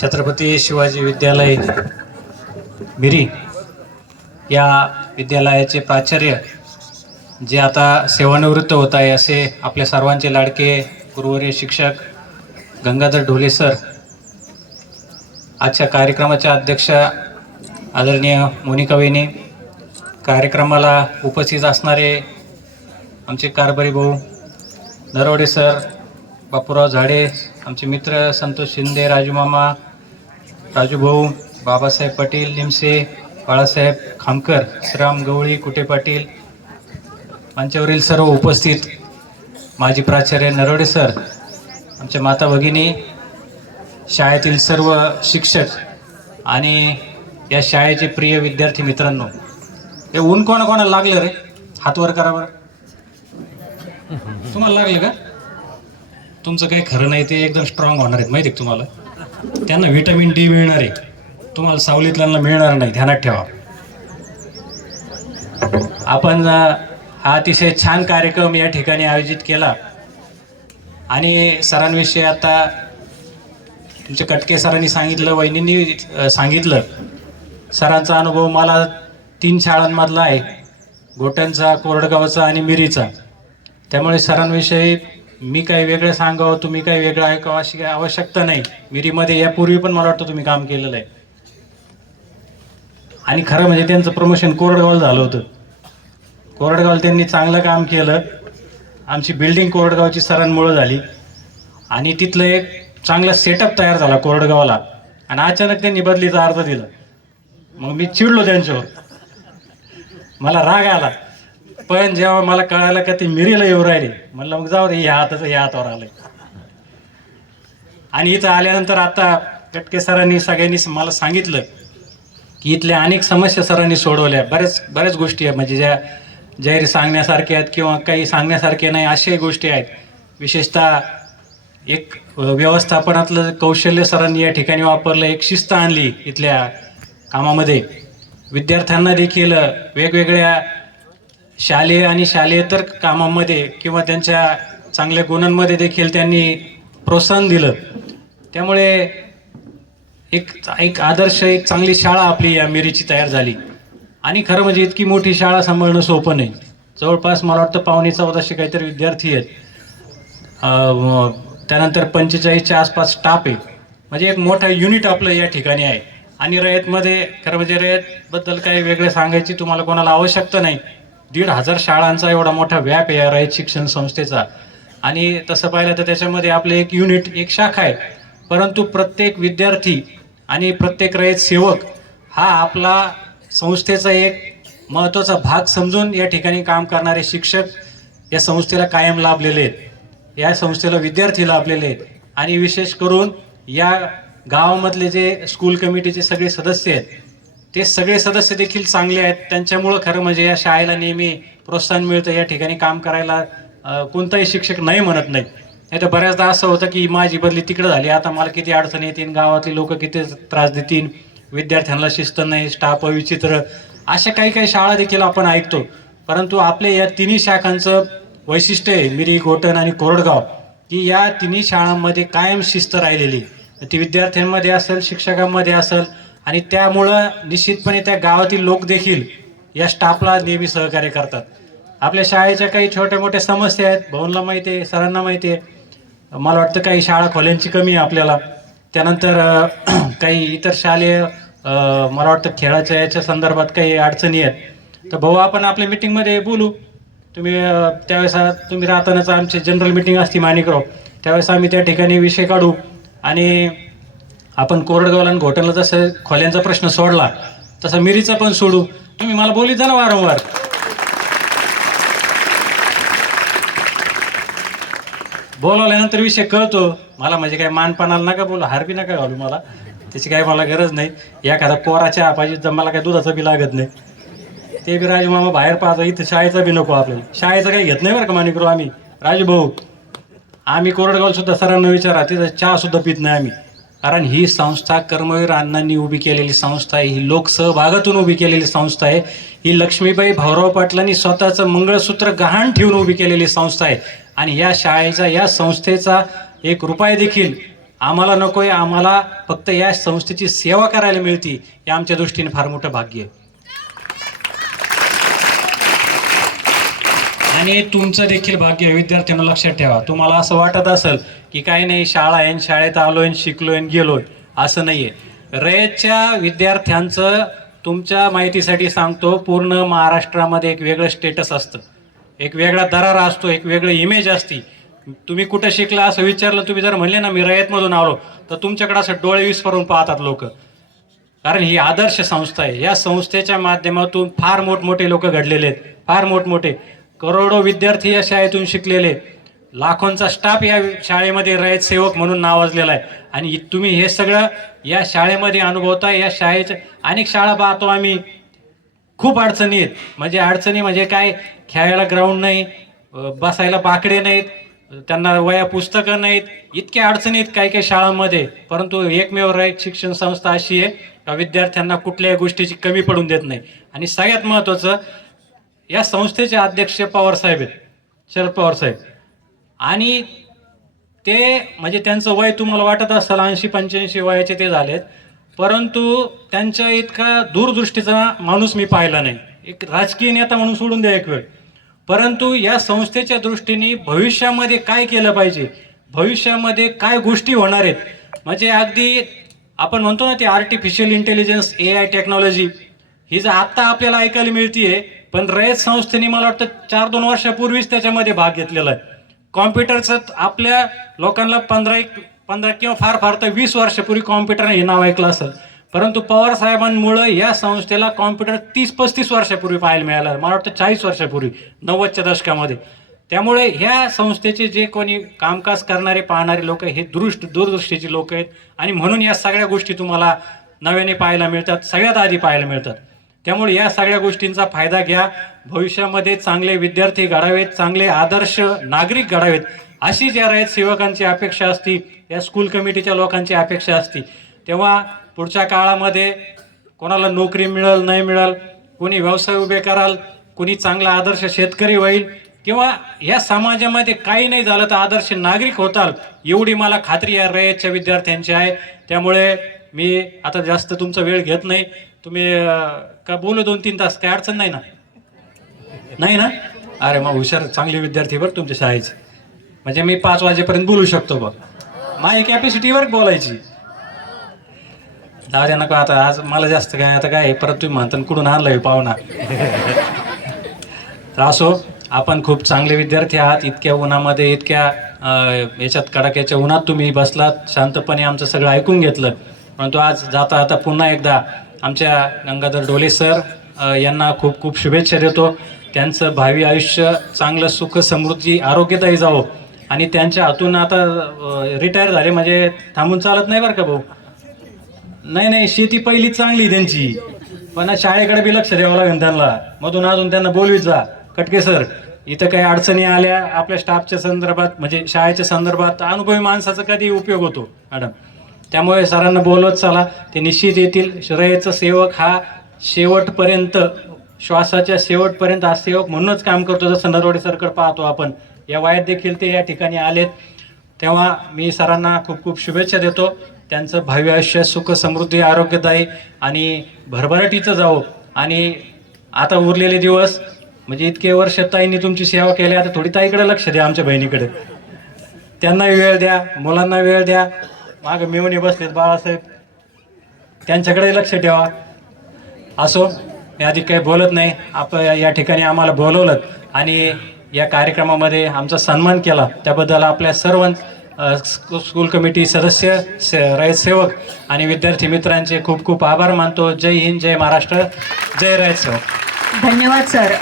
छत्रपती शिवाजी विद्यालय मिरी या विद्यालयाचे प्राचार्य जे आता सेवानिवृत्त होत आहे असे आपल्या सर्वांचे लाडके गुरुवर्य शिक्षक गंगाधर ढोले सर, आजच्या कार्यक्रमाच्या अध्यक्ष आदरणीय मोनिका वहिनी, कार्यक्रमाला उपस्थित असणारे आमचे कारभारी भाऊ नरवडे सर, बापूराव झाडे, आमचे मित्र संतोष शिंदे, राजू मामा, राजू भाऊ, बाबासाहेब पाटील निमसे, बाळासाहेब खामकर, श्राम गवळी, कुटे पाटील, मंचावरील सर्व उपस्थित माजी प्राचार्य नरवडे सर, आमच्या माता भगिनी, शाळेतील सर्व शिक्षक आणि या शाळेचे प्रिय विद्यार्थी मित्रांनो, हे ऊन कोणाला लागलं रे? हात वर करा बरं. तुम्हाला लागलं का? तुमचं काही खरं नाही, ते एकदम स्ट्रॉंग होणार आहेत माहिती आहे तुम्हाला. त्यांना व्हिटॅमिन डी मिळणार आहे, तुम्हाला सावलीतल्यांना मिळणार नाही, ध्यानात ठेवा. आपण हा अतिशय छान कार्यक्रम या ठिकाणी आयोजित केला आणि सरांविषयी आता तुमचे कटके सरांनी सांगितलं, वहिनींनी सांगितलं. सरांचा अनुभव मला 3 शाळांमधला आहे, गोट्यांचा, कोरडगावचा आणि मिरीचा. त्यामुळे सरांविषयी मी काही वेगळं सांगावं, तुम्ही काही वेगळं ऐकावं अशी काही आवश्यकता नाही. मिरीमध्ये यापूर्वी पण मला वाटतं तुम्ही काम केलेलं आहे आणि खरं म्हणजे त्यांचं प्रमोशन कोरडगावला झालं होतं. कोरडगावला त्यांनी चांगलं काम केलं. आमची बिल्डिंग कोरडगावची सरांमुळं झाली आणि तिथलं एक चांगला सेटअप तयार झाला कोरडगावला आणि अचानक त्यांनी बदलीचा अर्ज दिला. मग मी चिडलो त्यांच्यावर, मला राग आला. पण जेव्हा मला कळालं का ते मिरीला येऊ राहिले, म्हणलं मग जाऊ दे, या हातावर आलंय. आणि इथं आल्यानंतर आता कटके सरांनी सगळ्यांनी मला सांगितलं की इथल्या अनेक समस्या सरांनी सोडवल्या. बऱ्याच गोष्टी आहेत म्हणजे ज्या जाहीर सांगण्यासारख्या आहेत किंवा काही सांगण्यासारख्या नाही अशाही गोष्टी आहेत. विशेषतः एक व्यवस्थापनातलं कौशल्य सरांनी या ठिकाणी वापरलं, एक शिस्त आणली इथल्या कामामध्ये. विद्यार्थ्यांना देखील वेगवेगळ्या शालेय आणि शालेयेतर कामामध्ये किंवा त्यांच्या चांगल्या गुणांमध्ये देखील त्यांनी प्रोत्साहन दिलं. त्यामुळे एक आदर्श, एक चांगली शाळा आपली या मिरीची तयार झाली. आणि खरं म्हणजे इतकी मोठी शाळा सांभाळणं सोपं नाही. जवळपास मला वाटतं 1450 काहीतरी विद्यार्थी आहेत, त्यानंतर 45च्या आसपास स्टाफ आहे. म्हणजे एक मोठा युनिट आपलं या ठिकाणी आहे. आणि रयतमध्ये खरं म्हणजे रयतबद्दल काही वेगळं सांगायची तुम्हाला कोणाला आवश्यकता नाही. 1,500 शाळांचा एवढा मोठा व्याप आहे या रयत शिक्षण संस्थेचा. आणि तसं पाहिलं तर त्याच्यामध्ये आपलं एक युनिट, एक शाखा आहे. परंतु प्रत्येक विद्यार्थी आणि प्रत्येक रयत सेवक हा आपला संस्थेचा एक महत्त्वाचा भाग समजून या ठिकाणी काम करणारे शिक्षक या संस्थेला कायम लाभलेले आहेत, या संस्थेला विद्यार्थी लाभलेले आहेत. आणि विशेष करून या गावामधले जे स्कूल कमिटीचे सगळे सदस्य आहेत ते सगळे सदस्य देखील चांगले आहेत. त्यांच्यामुळं खरं म्हणजे या शाळेला नेहमी प्रोत्साहन मिळतं. या ठिकाणी काम करायला कोणताही शिक्षक नाही म्हणत नाही. नाही तर बऱ्याचदा असं होतं की माझी बदली तिकडं झाली, आता मला किती अडचणी येतील, गावातले लोक किती त्रास देतील, विद्यार्थ्यांना शिस्त नाही, स्टाफ विचित्र, अशा काही शाळा देखील आपण ऐकतो. परंतु आपल्या या तिन्ही शाखांचं वैशिष्ट्य आहे, मिरी, गोटण आणि कोरडगाव, की या तिन्ही शाळांमध्ये कायम शिस्त राहिलेली, ती विद्यार्थ्यांमध्ये असेल, शिक्षकांमध्ये असेल. आणि त्यामुळं निश्चितपणे त्या गावातील लोक देखील या स्टाफला नेहमी सहकार्य करतात. आपल्या शाळेच्या काही छोट्या मोठ्या समस्या आहेत, भाऊंना माहिती आहे, सरांना माहिती आहे. मला वाटतं काही शाळा खोल्यांची कमी आहे आपल्याला. त्यानंतर काही इतर शालेय मला वाटतं खेळाच्या याच्या संदर्भात काही अडचणी आहेत. तर भाऊ आपण आपल्या मिटिंगमध्ये बोलू. त्यावेळेस तुम्ही राहतानाच आमची जनरल मिटिंग असते माणिकराव, त्यावेळेस आम्ही त्या ठिकाणी विषय काढू आणि आपण कोरडगावला आणि घोटणला जसं खोल्यांचा प्रश्न सोडला तसा मिरीचा पण सोडू. तुम्ही मला बोलीत जा ना वारंवार. बोलावल्यानंतर विषय कळतो मला, म्हणजे काय मानपानाला नका बोलू, हारबी नका घालू मला, त्याची काही मला गरज नाही. एखादा कोरा चहा पाहिजे तर मला काही दुधाचं बी लागत नाही, ते बी राजू मामा बाहेर पाहतो, इथं शाळेचा बी नको आपल्याला. शाळेचं काही घेत नाही बरं का माणिकराव आम्ही. राजू भाऊ, आम्ही कोरडगाव सुद्धा सरांना विचारा, तिथं चहा सुद्धा पित नाही आम्ही. कारण ही संस्था कर्मवीर अण्णांनी उभी केलेली संस्था आहे, ही लोकसहभागातून उभी केलेली संस्था आहे. ही लक्ष्मीबाई भाऊराव पाटलांनी स्वतःचं मंगळसूत्र गहाण ठेवून उभी केलेली संस्था आहे. आणि या शाळेचा, या संस्थेचा 1 रुपया देखील आम्हाला नको आहे, आम्हाला फक्त या संस्थेची सेवा करायला मिळते, हे आमच्या दृष्टीने फार मोठं भाग्य आहे. आणि तुमचं देखील भाग्य आहे. विद्यार्थ्यांना लक्षात ठेवा, तुम्हाला असं वाटत असेल की काही नाही, शाळा आहे, शाळेत आलोय, शिकलोय, गेलोय, असं नाहीये. रयतच्या विद्यार्थ्यांचं तुमच्या माहितीसाठी सांगतो, पूर्ण महाराष्ट्रामध्ये एक वेगळं स्टेटस असतं, एक वेगळा दरारा असतो, एक वेगळी इमेज असते. तुम्ही कुठं शिकला असं विचारलं, तुम्ही जर म्हणले ना मी रयतमधून आलो, तर तुमच्याकडे असं डोळे विस्फारून पाहतात लोक. कारण ही आदर्श संस्था आहे. या संस्थेच्या माध्यमातून फार मोठमोठे लोक घडलेले आहेत, फार मोठमोठे करोडो विद्यार्थी या शाळेतून शिकलेले, लाखोंचा स्टाफ या शाळेमध्ये रयत सेवक म्हणून नावाजलेला आहे. आणि तुम्ही हे सगळं या शाळेमध्ये अनुभवताय. या शाळेच्या अनेक शाळा पाहतो आम्ही, खूप अडचणी आहेत. म्हणजे अडचणी म्हणजे काय, खेळायला ग्राउंड नाही, बसायला बाकडे नाहीत, त्यांना वया पुस्तकं नाहीत, इतक्या अडचणी आहेत काही काही शाळांमध्ये. परंतु एकमेव रयत शिक्षण संस्था अशी आहे का विद्यार्थ्यांना कुठल्याही गोष्टीची कमी पडून देत नाही. आणि सगळ्यात महत्त्वाचं, या संस्थेचे अध्यक्ष पवार साहेब आहेत, शरद पवार साहेब. आणि ते म्हणजे त्यांचं वय तुम्हाला वाटत असेल 80-85 वयाचे ते झालेत, परंतु त्यांच्या इतका दूरदृष्टीचा माणूस मी पाहिला नाही. एक राजकीय नेता म्हणून सोडून द्या एक वेळ, परंतु या संस्थेच्या दृष्टीने भविष्यामध्ये काय केलं पाहिजे, भविष्यामध्ये काय गोष्टी होणार आहेत, म्हणजे अगदी आपण म्हणतो ना, ती आर्टिफिशियल इंटेलिजन्स, AI टेक्नॉलॉजी, ही जर आत्ता आपल्याला ऐकायला मिळतीये, पण रयत संस्थेने मला वाटतं 4-2 वर्षापूर्वीच त्याच्यामध्ये भाग घेतलेला आहे. कॉम्प्युटरचं आपल्या लोकांना 15 किंवा फार तर 20 वर्षापूर्वी कॉम्प्युटर हे नाव ऐकलं असेल, परंतु पवार साहेबांमुळं या संस्थेला कॉम्प्युटर 30-35 वर्षापूर्वी पाहायला मिळालं, मला वाटतं 40 वर्षापूर्वी, 90च्या दशकामध्ये. त्यामुळे ह्या संस्थेचे जे कोणी कामकाज करणारे पाहणारे लोक हे दूरदृष्टीची लोक आहेत. आणि म्हणून या सगळ्या गोष्टी तुम्हाला नव्याने पाहायला मिळतात, सगळ्यात आधी पाहायला मिळतात. त्यामुळे या सगळ्या गोष्टींचा फायदा घ्या. भविष्यामध्ये चांगले विद्यार्थी घडावेत, चांगले आदर्श नागरिक घडावेत, अशी ज्या रयत सेवकांची अपेक्षा असती, या स्कूल कमिटीच्या लोकांची अपेक्षा असती. तेव्हा पुढच्या काळामध्ये कोणाला नोकरी मिळेल नाही मिळेल, कोणी व्यवसाय उभे कराल, कोणी चांगला आदर्श शेतकरी होईल, किंवा या समाजामध्ये काही नाही झालं तर आदर्श नागरिक होताल, एवढी मला खात्री या रयतच्या विद्यार्थ्यांची आहे. त्यामुळे मी आता जास्त तुमचा वेळ घेत नाही. तुम्ही का बोलू 2-3 तास, काय अडचण नाही ना? नाही ना? अरे मग हुशार, चांगले विद्यार्थी बरं तुमच्या शाळेचे. म्हणजे मी 5 वाजेपर्यंत बोलू शकतो बघ, माझी कॅपॅसिटीवर बोलायची. दादा नको आता, आज मला जास्त काय, आता काय परत तुम्ही म्हणता कुठून आणलंय पाहुणा. तर असो, आपण खूप चांगले विद्यार्थी आहात. इतक्या उन्हामध्ये, इतक्या याच्यात कडाक्याच्या उन्हात तुम्ही बसलात, शांतपणे आमचं सगळं ऐकून घेतलं. परंतु आज जाता आता पुन्हा एकदा आमच्या गंगाधर डोले सर यांना खूप खूप शुभेच्छा देतो. त्यांचं भावी आयुष्य चांगलं, सुख, समृद्धी, आरोग्यदायी जावं. आणि त्यांच्या हातून आता रिटायर झाले म्हणजे थांबून चालत नाही बरं का भाऊ. नाही, शेती पहिली चांगली त्यांची, पण शाळेकडे बी लक्ष द्यावं लागेल त्यांना. मधून अजून त्यांना बोलवीत जा, कटके सर इथं काही अडचणी आल्या आपल्या स्टाफच्या संदर्भात, म्हणजे शाळेच्या संदर्भात, अनुभवी माणसाचा कधी उपयोग होतो मॅडम. त्यामुळे सरांना बोलवत चला, ते निश्चित येतील. रयतचा सेवक हा शेवटपर्यंत, श्वासाच्या शेवटपर्यंत हा सेवक म्हणूनच काम करतो. जसं नरवडे सरकडे पाहतो आपण, या वयात देखील ते या ठिकाणी आलेत. तेव्हा मी सरांना खूप खूप शुभेच्छा देतो. त्यांचं भावी आयुष्य सुख, समृद्धी, आरोग्यदायी आणि भरभराटीचं जावो. आणि आता उरलेले दिवस, म्हणजे इतके वर्ष ताईंनी तुमची सेवा केली, आता थोडी ताईकडे लक्ष द्या, आमच्या बहिणीकडे, त्यांनाही वेळ द्या, मुलांना वेळ द्या. मागं मेवणे बसलेत बाळासाहेब, त्यांच्याकडे लक्ष ठेवा. असो, मी आधी काही बोलत नाही. आपण या ठिकाणी आम्हाला बोलवलं आणि या कार्यक्रमामध्ये आमचा सन्मान केला, त्याबद्दल आपल्या सर्व स्कूल कमिटी सदस्य, रयत सेवक आणि विद्यार्थी मित्रांचे खूप खूप आभार मानतो. जय हिंद, जय महाराष्ट्र, जय रयत सेवक. धन्यवाद सर.